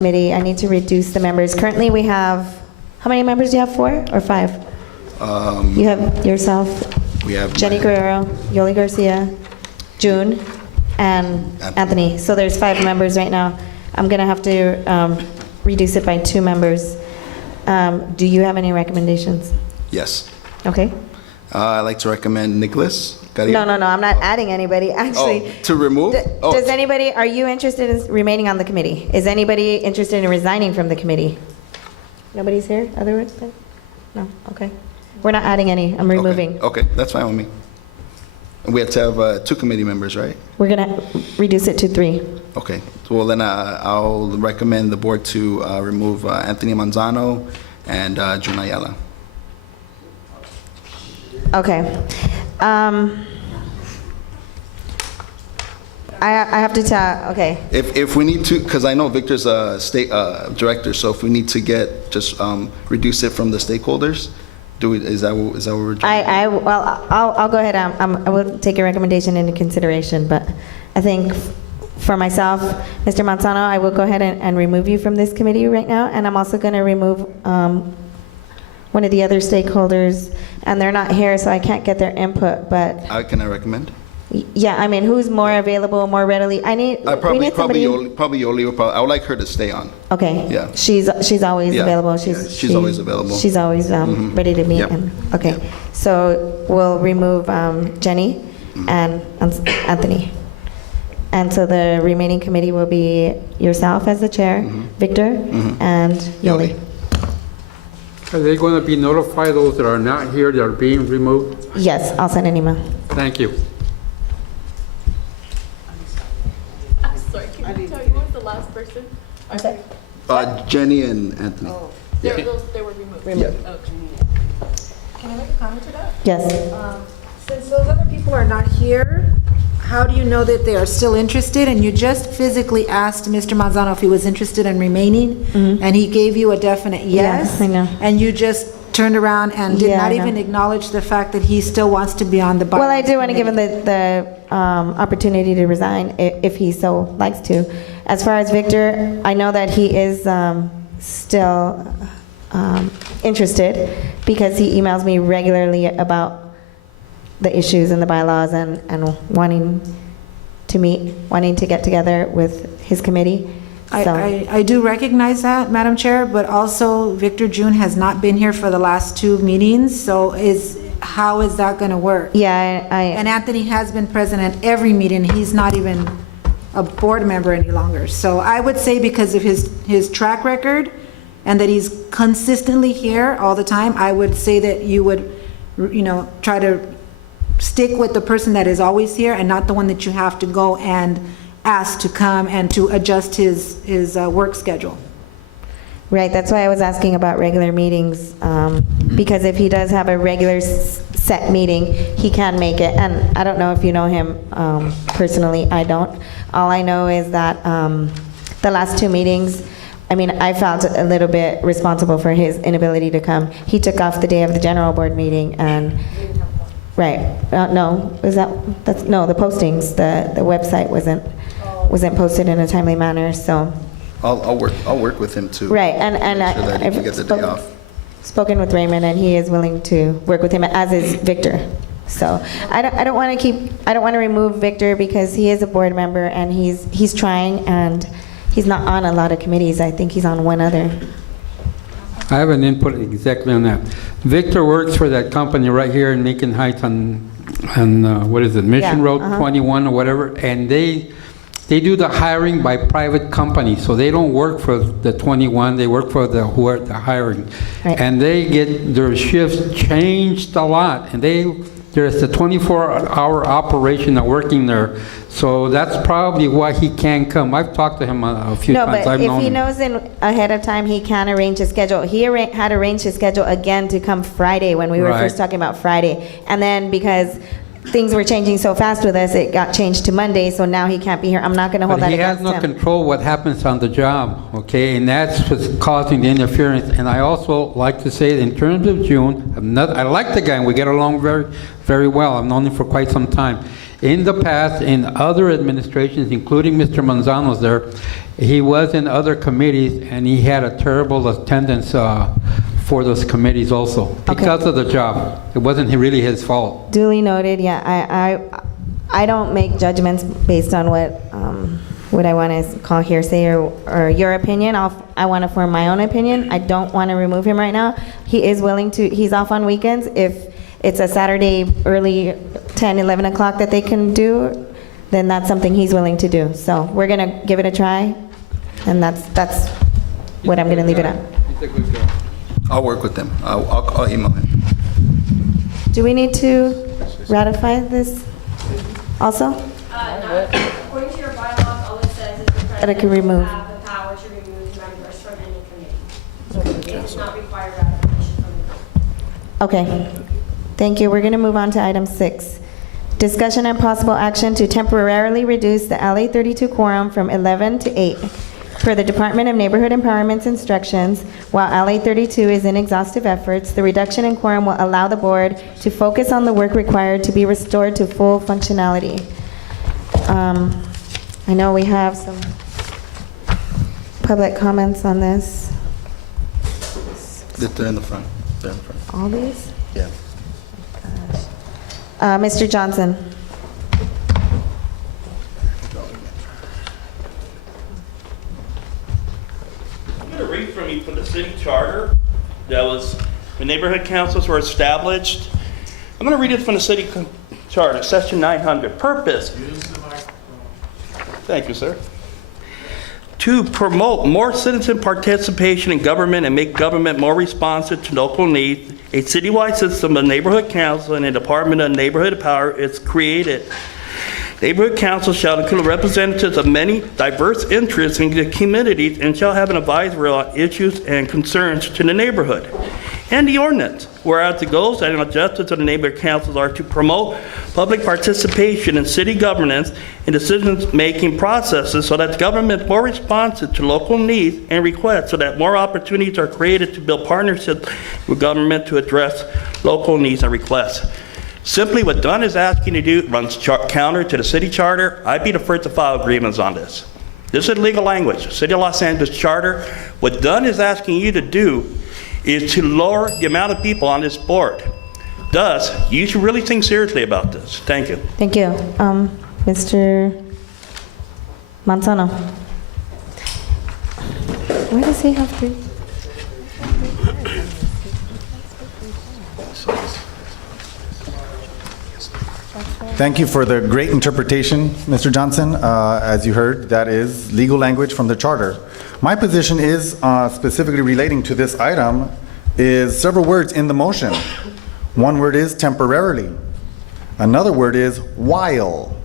Committee, I need to reduce the members. Currently, we have, how many members do you have, 4 or 5? You have yourself, We have Jenny Guerrero, Yoli Garcia, June, and Anthony. So there's 5 members right now. I'm going to have to reduce it by 2 members. Do you have any recommendations? Yes. Okay. I'd like to recommend Nicholas Carrillo. No, I'm not adding anybody, actually. Oh, to remove? Does anybody, are you interested in remaining on the committee? Is anybody interested in resigning from the committee? Nobody's here, otherwise? No, okay. We're not adding any, I'm removing. Okay, that's fine with me. And we have to have 2 committee members, right? We're gonna reduce it to 3. Okay, well then I'll recommend the board to remove Anthony Manzano and June Ayala. Okay. I have to tell, okay. If we need to, because I know Victor's a state director, so if we need to get, just reduce it from the stakeholders, is that what we're doing? Well, I'll go ahead, I will take your recommendation into consideration, but I think for myself, Mr. Manzano, I will go ahead and remove you from this committee right now, and I'm also going to remove one of the other stakeholders, and they're not here, so I can't get their input, but Can I recommend? yeah, I mean, who's more available, more readily? We need somebody. Probably Yoli. I would like her to stay on. Okay. Yeah. She's always Yeah. available. She's always available. She's always ready to meet. Yep. Okay. Yep. So we'll remove Jenny and Anthony. And so the remaining committee will be yourself as the chair, Victor, and Yoli. Are they going to be notified, those that are not here, that are being removed? Yes, I'll send an email. Thank you. I'm sorry, can you tell you who was the last person? Jenny and Anthony. They were removed. Okay. Can I make a comment to that? Yes. Since those other people are not here, how do you know that they are still interested? And you just physically asked Mr. Manzano if he was interested in remaining, and he gave you a definite yes. Yeah, I know. And you just turned around and did Yeah, not I know. even acknowledge the fact that he still wants to be on the bylaws Well, I do want to give him committee. the opportunity to resign if he so likes to. As far as Victor, I know that he is still interested because he emails me regularly about the issues and the bylaws and wanting to meet, wanting to get together with his committee. So, I do recognize that, Madam Chair, but also Victor June has not been here for the last 2 meetings, so how is that going to work? yeah, And Anthony has been present at every meeting. He's not even a board member any longer. So I would say because of his track record and that he's consistently here all the time, I would say that you would, try to stick with the person that is always here and not the one that you have to go and ask to come and to adjust his work schedule. right, that's why I was asking about regular meetings, because if he does have a regular set meeting, he can make it, and I don't know if you know him personally, I don't. All I know is that the last 2 meetings, I mean, I felt a little bit responsible for his inability to come. He took off the day of the general board meeting, and, right, no, the postings, the website wasn't posted in a timely manner, so. I'll work with him too. Right, and Make sure that he can get the day off. spoken with Raymond, and he is willing to work with him, as is Victor. So I don't want to remove Victor because he is a board member and he's trying, and he's not on a lot of committees. I think he's on one other. I have an input exactly on that. Victor works for that company right here in Macon Heights on what is it, Mission Yeah, Road 21 or whatever, and they do the hiring by private companies, so they don't work for the 21, they work for the hiring. Right. And they get their shifts changed a lot, and there's a 24-hour operation of working there, so that's probably why he can't come. I've talked to him a few No, times. but I've if known he him. knows ahead of time, he can arrange his schedule. He had arranged his schedule again to come Friday when we were Right. first talking about Friday. And then because things were changing so fast with us, it got changed to Monday, so now he can't be here. I'm not going to hold But that he has against no him. control what happens on the job, okay? And that's what's causing the interference. And I also like to say, in terms of June, I like the guy, and we get along very, very well. I've known him for quite some time. In the past, in other administrations, including Mr. Manzano's there, he was in other committees, and he had a terrible attendance for those committees also, because of the job. It wasn't really his fault. Duly noted, yeah, I don't make judgments based on what I want to call hearsay or your opinion. I want to form my own opinion. I don't want to remove him right now. He is willing to, he's off on weekends. If it's a Saturday early 10, 11 o'clock that they can do, then that's something he's willing to do. So we're going to give it a try, and that's what I'm going to leave it at. He's a good guy. I'll work with them. I'll email him. Do we need to ratify this also? According to your bylaws, all it says is the That it can president will remove. have the power to remove members from any committee. So it's not required ratification from the board. Okay, thank you. We're going to move on to item 6. Discussion and possible action to temporarily reduce the LA 32 quorum from 11 to 8 per the Department of Neighborhood Empowerment's instructions. While LA 32 is in exhaustive efforts, the reduction in quorum will allow the board to focus on the work required to be restored to full functionality. I know we have some public comments on this. They're in the front. They're in the front. All these? Yeah. Mr. Johnson. I'm going to read from you from the city charter that was, the neighborhood councils were established. I'm going to read it from the city charter, section 900. Purpose. Thank you, sir. To promote more citizen participation in government and make government more responsive to local needs, a citywide system of neighborhood council and a Department of Neighborhood Power is created. Neighborhood council shall include representatives of many diverse interests in the communities and shall have an advisory on issues and concerns to the neighborhood. And the ordinance, whereas the goals and objectives of the neighborhood councils are to promote public participation in city governance and decision-making processes so that the government is more responsive to local needs and requests, so that more opportunities are created to build partnerships with government to address local needs and requests. Simply what Dunn is asking you to do runs counter to the city charter. I'd be the first to file agreements on this. This is legal language. City of Los Angeles charter. What Dunn is asking you to do is to lower the amount of people on this board. Thus, you should really think seriously about this. Thank you. Thank you. Mr. Manzano. Why does he have 3? Thank you for the great interpretation, Mr. Johnson. As you heard, that is legal language from the charter. My position is specifically relating to this item is several words in the motion. One word is temporarily. Another word is while.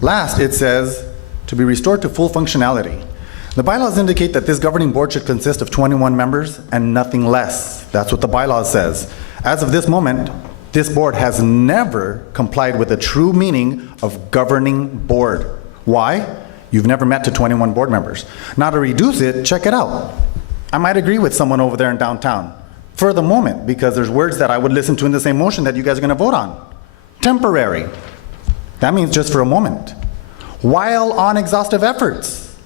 Last, it says to be restored to full functionality. The bylaws indicate that this governing board should consist of 21 members and nothing less. That's what the bylaws says. As of this moment, this board has never complied with the true meaning of governing board. Why? You've never met to 21 board members. Now to reduce it, check it out. I might agree with someone over there in downtown for the moment, because there's words that I would listen to in the same motion that you guys are gonna vote on. Temporary. That means just for a moment. While on exhaustive efforts.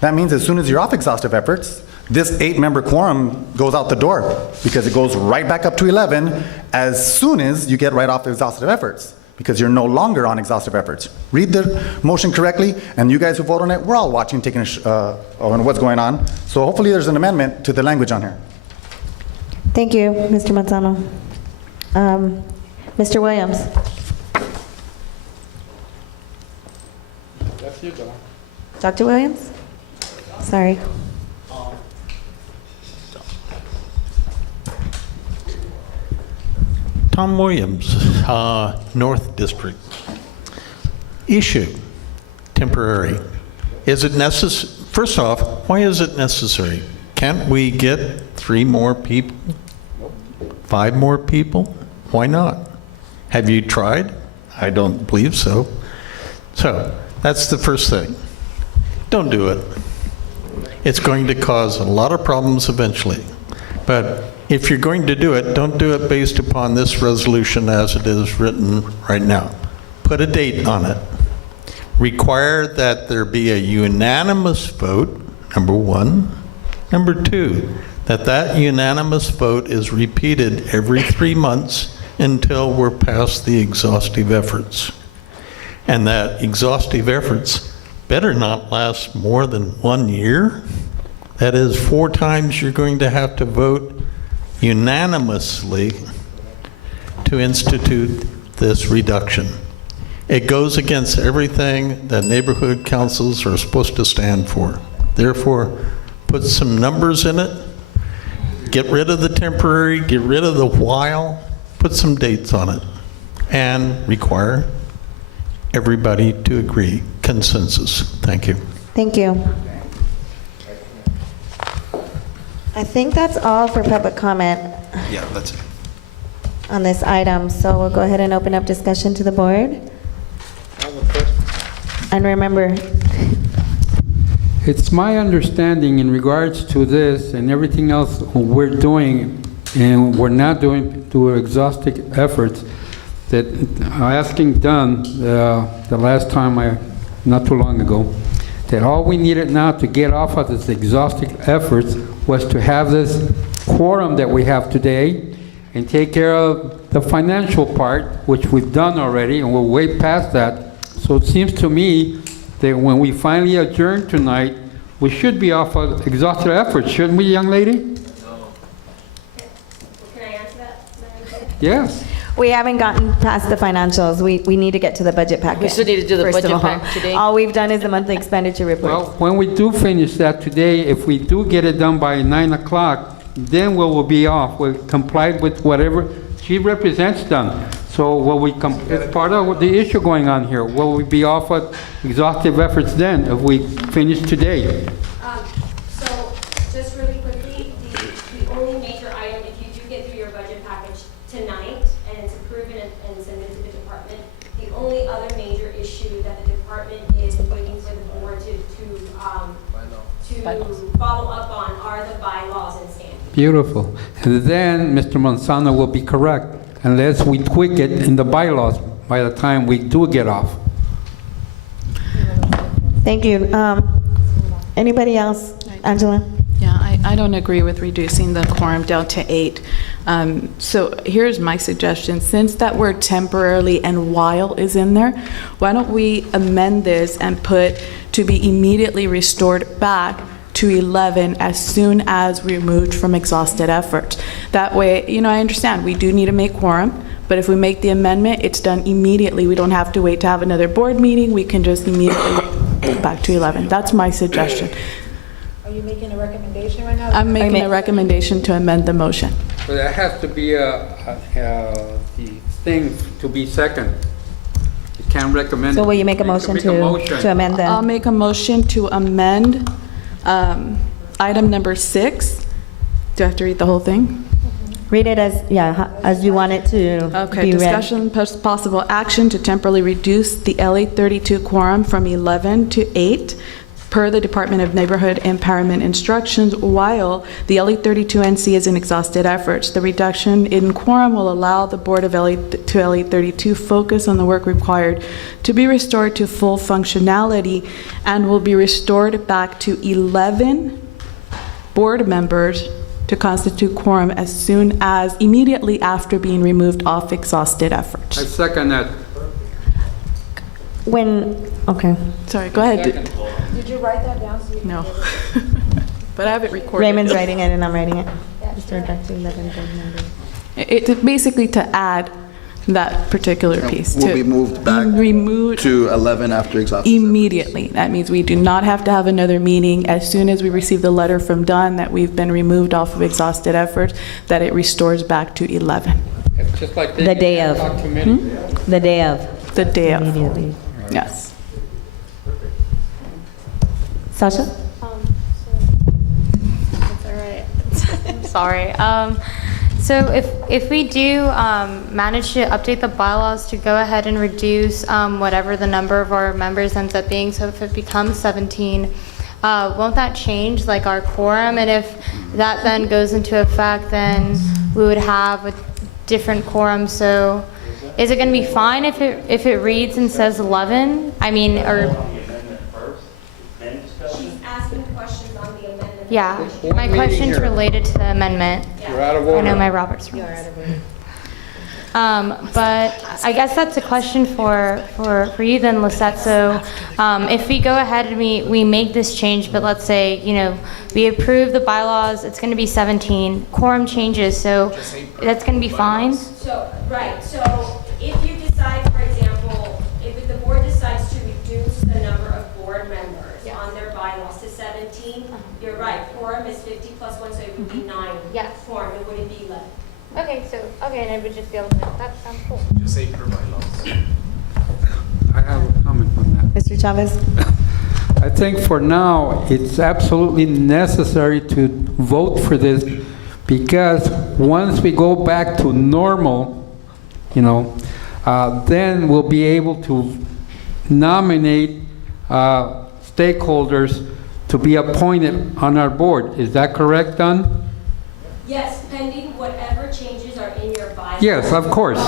That means as soon as you're off exhaustive efforts, this 8-member quorum goes out the door, because it goes right back up to 11 as soon as you get right off exhaustive efforts, because you're no longer on exhaustive efforts. Read the motion correctly, and you guys who vote on it, we're all watching, taking on what's going on. So hopefully there's an amendment to the language on here. Thank you, Mr. Manzano. Mr. Williams. That's you, Don. Dr. Williams? Sorry. Tom Williams, North District. Issue, temporary. Is it necessary? First off, why is it necessary? Can't we get 3 more people? 5 more people? Why not? Have you tried? I don't believe so. So, that's the first thing. Don't do it. It's going to cause a lot of problems eventually. But if you're going to do it, don't do it based upon this resolution as it is written right now. Put put a date on it. Require that there be a unanimous vote, number one. Number two, that unanimous vote is repeated every 3 months until we're past the exhaustive efforts. And that exhaustive efforts better not last more than 1 year. That is 4 times you're going to have to vote unanimously to institute this reduction. It goes against everything that neighborhood councils are supposed to stand for. Therefore, put some numbers in it, get rid of the temporary, get rid of the while, put some dates on it, and require everybody to agree, consensus. Thank you. Thank you. I think that's all for public comment Yeah, that's it. on this item, so we'll go ahead and open up discussion to the board. And remember, It's my understanding in regards to this and everything else we're doing, and we're not doing to exhaustive efforts, that asking Dunn the last time, not too long ago, that all we needed now to get off of this exhaustive efforts was to have this quorum that we have today and take care of the financial part, which we've done already, and we're way past that. So it seems to me that when we finally adjourn tonight, we should be off of exhaustive efforts, shouldn't we, young lady? Can I answer that, Madam Chair? Yes. we haven't gotten past the financials. We need to get to the budget packet. We still need to do the first of budget all. pack today. All we've done is the monthly expenditure report. Well, when we do finish that today, if we do get it done by 9 o'clock, then we will be off. We'll comply with whatever she represents done. So will we, it's part of the issue going on here. Will we be off of exhaustive efforts then if we finish today? So, just really quickly, the only major item, if you do get through your budget package tonight, and it's approved and submitted to the department, the only other major issue that the department is waiting for the board to follow up on are the bylaws and standards. Beautiful. And then Mr. Manzano will be correct, unless we tweak it in the bylaws by the time we do get off. Thank you. Anybody else? Angela? Yeah, I don't agree with reducing the quorum down to 8. So here's my suggestion. Since that word temporarily and while is in there, why don't we amend this and put to be immediately restored back to 11 as soon as removed from exhausted effort. That way, I understand we do need to make quorum, but if we make the amendment, it's done immediately. We don't have to wait to have another board meeting. We can just immediately go back to 11. That's my suggestion. Are you making a recommendation right now? I'm making a recommendation to amend the motion. But that has to be the thing to be second. You can't recommend. So will you make a motion to amend I'll the? make a motion to amend item number 6. Do I have to read the whole thing? Read it as you want it to Okay, be read. discussion, possible action to temporarily reduce the LA 32 quorum from 11 to 8 per the Department of Neighborhood Empowerment instructions while the LA 32 NC is in exhausted efforts. The reduction in quorum will allow the Board of LA 32 focus on the work required to be restored to full functionality and will be restored back to 11 board members to constitute quorum as soon as immediately after being removed off exhausted I efforts. second that. Okay. Sorry, go ahead. Did you write that down? So you can No. get it? But I have it recorded. Raymond's writing it and I'm writing it. Restored back to 11 board members. It's basically to add that particular piece. Will to be moved back remove to 11 after exhaustive. immediately. That means we do not have to have another meeting. As soon as we receive the letter from Dunn that we've been removed off of exhausted efforts, that it restores back to 11. It's just like The day of. The day of. The day of. Immediately. Yes. Sasha? That's all right. I'm sorry. So if we do manage to update the bylaws to go ahead and reduce whatever the number of our members ends up being, so if it becomes 17, won't that change like our quorum? And if that then goes into effect, then we would have a different quorum. So is it going to be fine if it reads and says 11? I mean, or, She's asking questions on the amendment. yeah, my question's related to the amendment. You're out of order. I know my Robert's rules. But I guess that's a question for you then, Lisette. So if we go ahead and we make this change, but let's say, you know, we approve the bylaws, it's going to be 17, quorum changes, so that's going to be fine? So, right, so if you decide, for example, if the board decides to reduce the number of board members on their bylaws to 17, you're right, quorum is 50 plus 1, so it would be 9. Yes. Quorum, it wouldn't be 11. Okay, and I would just be able to, that sounds cool. I have a comment on that. Mr. Chavez? I think for now, it's absolutely necessary to vote for this because once we go back to normal, you know, then we'll be able to nominate stakeholders to be appointed on our board. Is that correct, Don? Yes, pending whatever changes are in your bylaws. Yes, of course,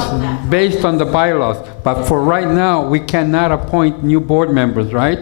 based on the bylaws. But for right now, we cannot appoint new board members, right?